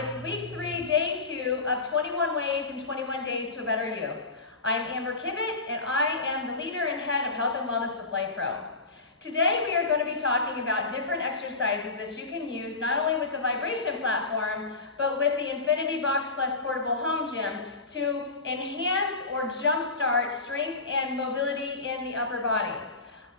It's week 3, day 2 of 21 Ways in 21 Days to a Better You. I'm Amber Kivett, and I am the leader and head of Health and Wellness with Lifepro. Today we are going to be talking about different exercises that you can use not only with the vibration platform, but with the Infinity Box Plus portable home gym to enhance or jumpstart strength and mobility in the upper body.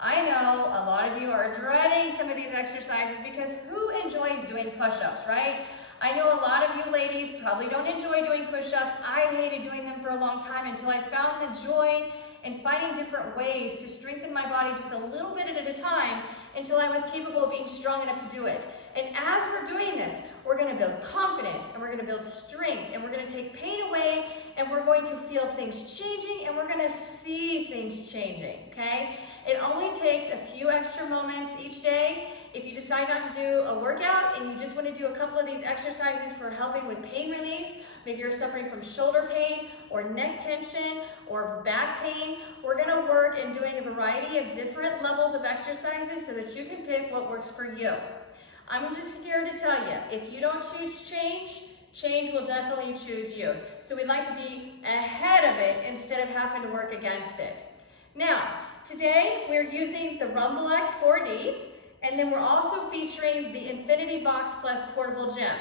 I know a lot of you are dreading some of these exercises because who enjoys doing push-ups, right? I know a lot of you ladies probably don't enjoy doing push-ups. I hated doing them for a long time until I found the joy in finding different ways to strengthen my body just a little bit at a time until I was capable of being strong enough to do it. And as we're doing this, we're going to build confidence and we're going to build strength and we're going to take pain away and we're going to feel things changing and we're going to see things changing, okay? It only takes a few extra moments each day. If you decide not to do a workout and you just want to do a couple of these exercises for helping with pain relief, maybe you're suffering from shoulder pain or neck tension or back pain, we're going to work in doing a variety of different levels of exercises so that you can pick what works for you. I'm just here to tell you, if you don't choose change, change will definitely choose you. So we'd like to be ahead of it instead of having to work against it. Now, today we're using the Rumble X 4D, and then we're also featuring the Infinity Box Plus portable gym.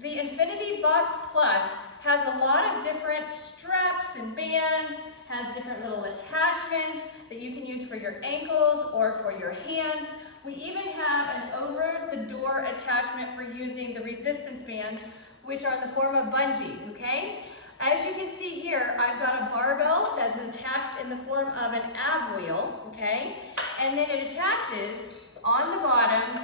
The Infinity Box Plus has a lot of different straps and bands, has different little attachments that you can use for your ankles or for your hands. We even have an over-the-door attachment for using the resistance bands, which are in the form of bungees, okay? As you can see here, I've got a barbell that's attached in the form of an ab wheel, okay? And then it attaches on the bottom,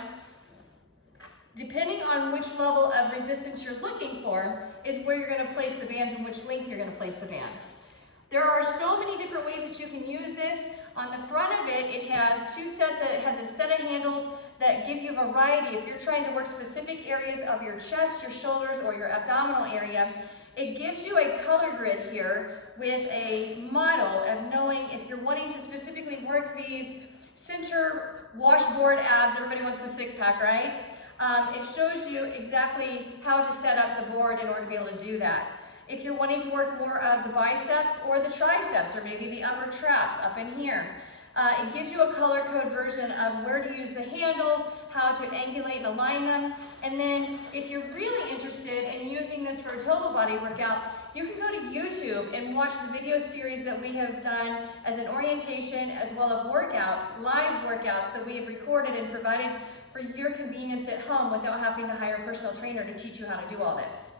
depending on which level of resistance you're looking for, is where you're going to place the bands and which length you're going to place the bands. There are so many different ways that you can use this. On the front of it, it has it has a set of handles that give you a variety. If you're trying to work specific areas of your chest, your shoulders, or your abdominal area, it gives you a color grid here with a model of knowing if you're wanting to specifically work these center washboard abs. Everybody wants the six-pack, right? It shows you exactly how to set up the board in order to be able to do that. If you're wanting to work more of the biceps or the triceps or maybe the upper traps up in here, it gives you a color code version of where to use the handles, how to angulate and align them. And then if you're really interested in using this for a total body workout, you can go to YouTube and watch the video series that we have done as an orientation as well as workouts, live workouts that we have recorded and provided for your convenience at home without having to hire a personal trainer to teach you how to do all this.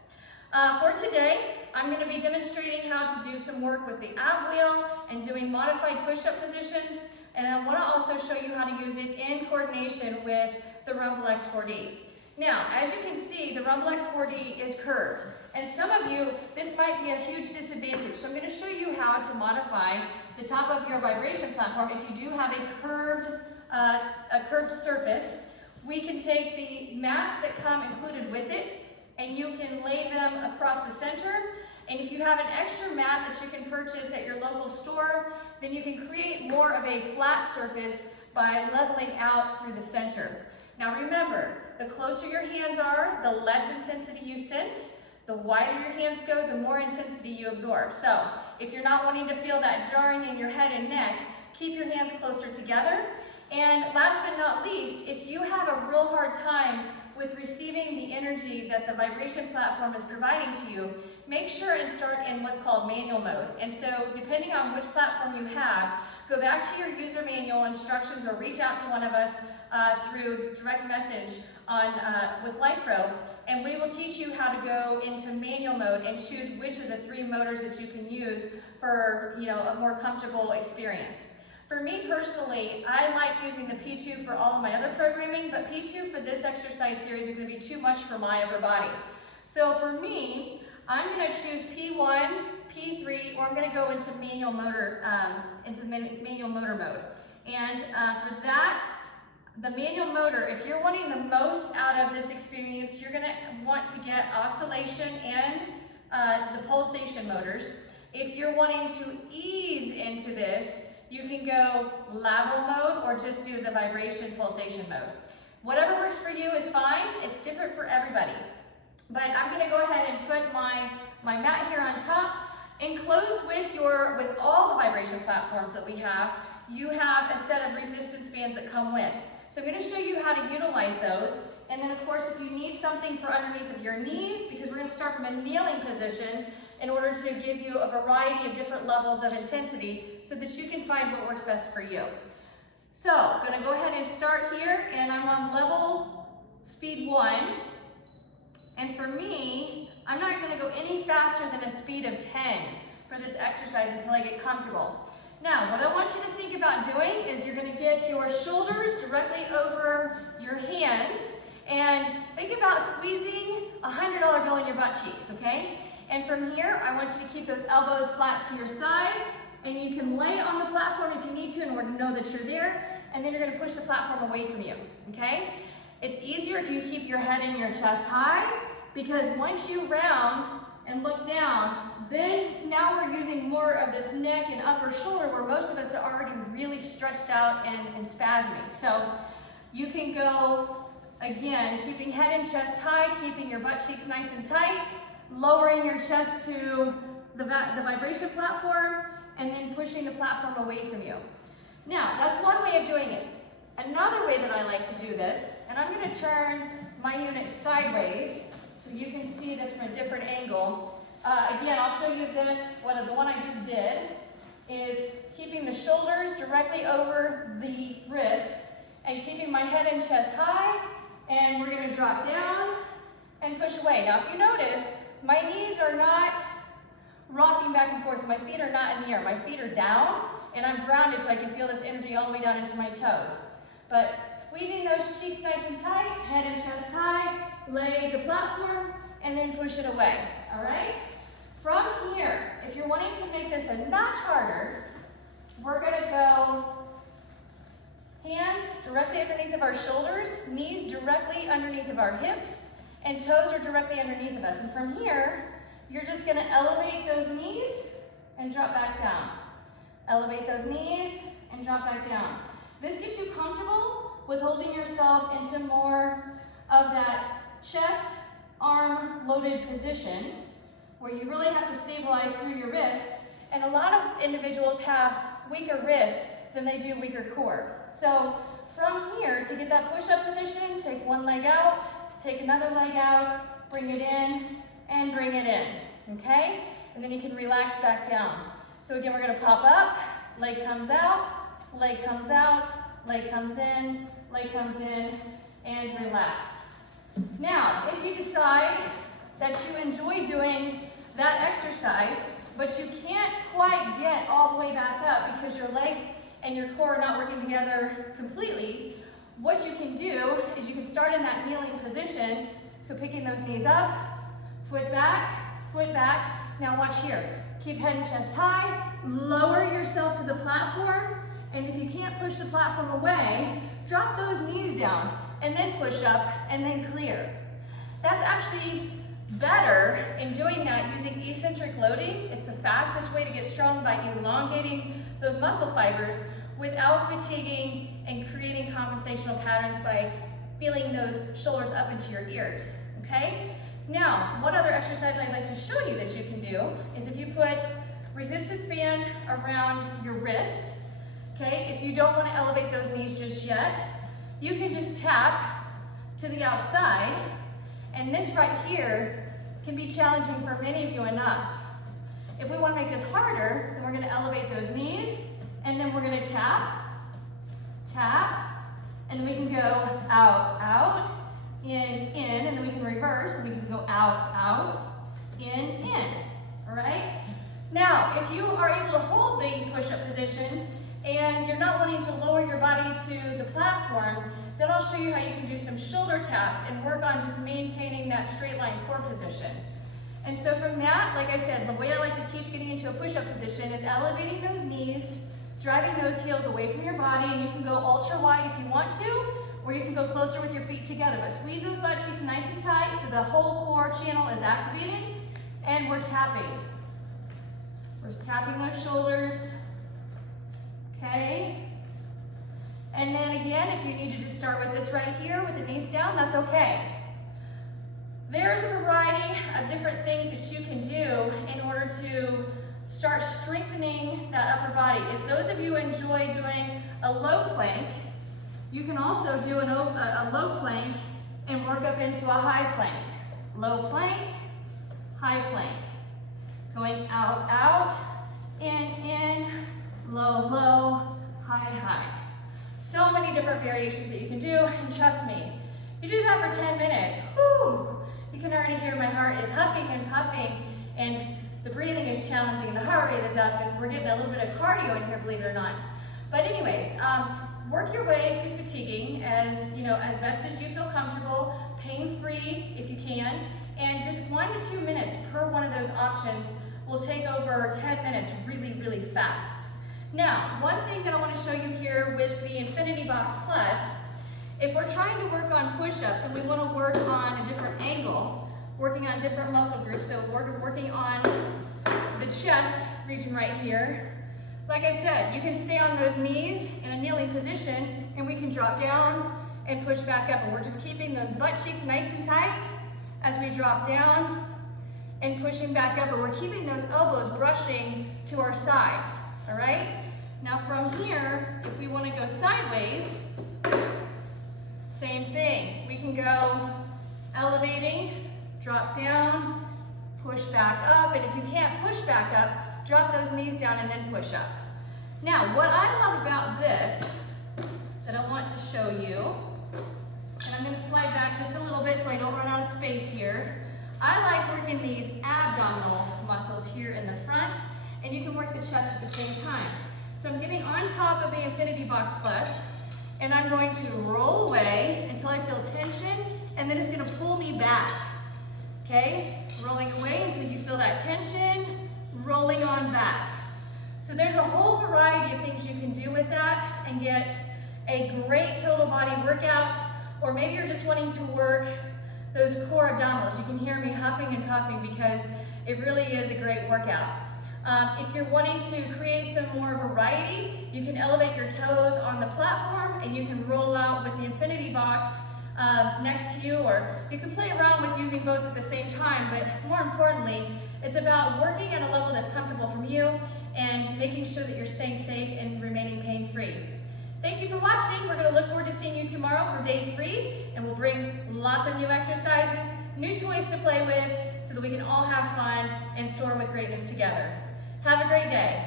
For today, I'm going to be demonstrating how to do some work with the ab wheel and doing modified push-up positions, and I want to also show you how to use it in coordination with the Rumble X 4D. Now, as you can see, the Rumble X 4D is curved, and some of you, this might be a huge disadvantage, so I'm going to show you how to modify the top of your vibration platform if you do have a curved surface. We can take the mats that come included with it, and you can lay them across the center. And if you have an extra mat that you can purchase at your local store, then you can create more of a flat surface by leveling out through the center. Now remember, the closer your hands are, the less intensity you sense. The wider your hands go, the more intensity you absorb. So if you're not wanting to feel that jarring in your head and neck, keep your hands closer together. And last but not least, if you have a real hard time with receiving the energy that the vibration platform is providing to you, make sure and start in what's called manual mode. And so depending on which platform you have, go back to your user manual instructions or reach out to one of us through direct message on with Lifepro, and we will teach you how to go into manual mode and choose which of the 3 motors that you can use for a more comfortable experience. For me personally, I like using the P2 for all of my other programming, but P2 for this exercise series is going to be too much for my upper body. So for me, I'm going to choose P1, P3, or I'm going to go into manual motor, mode. And for that, the manual motor, if you're wanting the most out of this experience, you're going to want to get oscillation and the pulsation motors. If you're wanting to ease into this, you can go lateral mode or just do the vibration pulsation mode. Whatever works for you is fine. It's different for everybody. But I'm gonna go ahead and put my mat here on top. Enclosed with all the vibration platforms that we have, you have a set of resistance bands that come with. So I'm gonna show you how to utilize those. And then of course, if you need something for underneath of your knees, because we're gonna start from a kneeling position in order to give you a variety of different levels of intensity so that you can find what works best for you. So I'm gonna go ahead and start here, and I'm on level speed 1. And for me, I'm not gonna go any faster than a speed of 10 for this exercise until I get comfortable. Now, what I want you to think about doing is you're gonna get your shoulders directly over your hands, and think about squeezing a $100 bill in your butt cheeks, okay? And from here, I want you to keep those elbows flat to your sides, and you can lay on the platform if you need to in order to know that you're there, and then you're gonna push the platform away from you, okay? It's easier if you keep your head and your chest high, because once you round and look down, then now we're using more of this neck and upper shoulder where most of us are already really stretched out and spasming. So you can go, again, keeping head and chest high, keeping your butt cheeks nice and tight, lowering your chest to the vibration platform, and then pushing the platform away from you. Now, that's one way of doing it. Another way that I like to do this, and I'm gonna turn my unit sideways so you can see this from a different angle. Again, I'll show you this, the one I just did, is keeping the shoulders directly over the wrists and keeping my head and chest high, and we're gonna drop down and push away. Now, if you notice, my knees are not rocking back and forth, so my feet are not in the air. My feet are down, and I'm grounded so I can feel this energy all the way down into my toes. But squeezing those cheeks nice and tight, head and chest high, lay the platform, and then push it away, all right? From here, if you're wanting to make this a notch harder, we're gonna go hands directly underneath of our shoulders, knees directly underneath of our hips, and toes are directly underneath of us. And from here, you're just gonna elevate those knees and drop back down. Elevate those knees and drop back down. This gets you comfortable with holding yourself into more of that chest, arm loaded position where you really have to stabilize through your wrist. And a lot of individuals have weaker wrist than they do weaker core. So from here, to get that push-up position, take one leg out, take another leg out, bring it in, and bring it in, okay? And then you can relax back down. So again, we're gonna pop up, leg comes out, leg comes out, leg comes in, and relax. Now, if you decide that you enjoy doing that exercise, but you can't quite get all the way back up because your legs and your core are not working together completely, what you can do is you can start in that kneeling position, so picking those knees up, foot back, foot back. Now watch here. Keep head and chest high, lower yourself to the platform, and if you can't push the platform away, drop those knees down, and then push up, and then clear. That's actually better in doing that using eccentric loading. It's the fastest way to get strong by elongating those muscle fibers without fatiguing and creating compensational patterns by feeling those shoulders up into your ears, okay? Now, one other exercise I'd like to show you that you can do is if you put resistance band around your wrist, okay? If you don't want to elevate those knees just yet, you can just tap to the outside, and this right here can be challenging for many of you enough. If we want to make this harder, then we're going to elevate those knees, and then we're going to tap, tap, and then we can go out, out, in, and then we can reverse, and we can go out, out, in, all right? Now, if you are able to hold the push-up position, and you're not wanting to lower your body to the platform, then I'll show you how you can do some shoulder taps and work on just maintaining that straight line core position. And so from that, like I said, the way I like to teach getting into a push-up position is elevating those knees, driving those heels away from your body, and you can go ultra wide if you want to, or you can go closer with your feet together. But squeeze those butt cheeks nice and tight so the whole core channel is activated, and we're tapping. We're just tapping those shoulders. Okay, and then again, if you need to just start with this right here with the knees down, that's okay. There's a variety of different things that you can do in order to start strengthening that upper body. If those of you enjoy doing a low plank, you can also do a low plank and work up into a high plank. Low plank, high plank. Going out, out, in, low, low, high, high. So many different variations that you can do, and trust me, you do that for 10 minutes, whew, you can already hear my heart is huffing and puffing, and the breathing is challenging, and the heart rate is up, and we're getting a little bit of cardio in here, believe it or not. But anyways, work your way to fatiguing as best as you feel comfortable, pain-free if you can, and just 1 to 2 minutes per one of those options will take over 10 minutes really, really fast. Now, one thing that I want to show you here with the Infinity Box Plus, if we're trying to work on push-ups and we want to work on a different angle, working on different muscle groups, so working on the chest region right here, like I said, you can stay on those knees in a kneeling position and we can drop down and push back up, and we're just keeping those butt cheeks nice and tight as we drop down and pushing back up, and we're keeping those elbows brushing to our sides, all right? Now from here, if we want to go sideways, same thing. We can go elevating, drop down, push back up, and if you can't push back up, drop those knees down and then push up. Now, what I love about this that I want to show you, and I'm going to slide back just a little bit so I don't run out of space here. I like working these abdominal muscles here in the front, and you can work the chest at the same time. So I'm getting on top of the Infinity Box Plus, and I'm going to roll away until I feel tension, and then it's going to pull me back. Okay? Rolling away until you feel that tension, rolling on back. So there's a whole variety of things you can do with that and get a great total body workout, or maybe you're just wanting to work those core abdominals. You can hear me huffing and puffing because it really is a great workout. If you're wanting to create some more variety, you can elevate your toes on the platform and you can roll out with the Infinity Box next to you, or you can play around with using both at the same time, but more importantly, it's about working at a level that's comfortable from you and making sure that you're staying safe and remaining pain-free. Thank you for watching. We're going to look forward to seeing you tomorrow for day 3, and we'll bring lots of new exercises, new toys to play with, so that we can all have fun and soar with greatness together. Have a great day.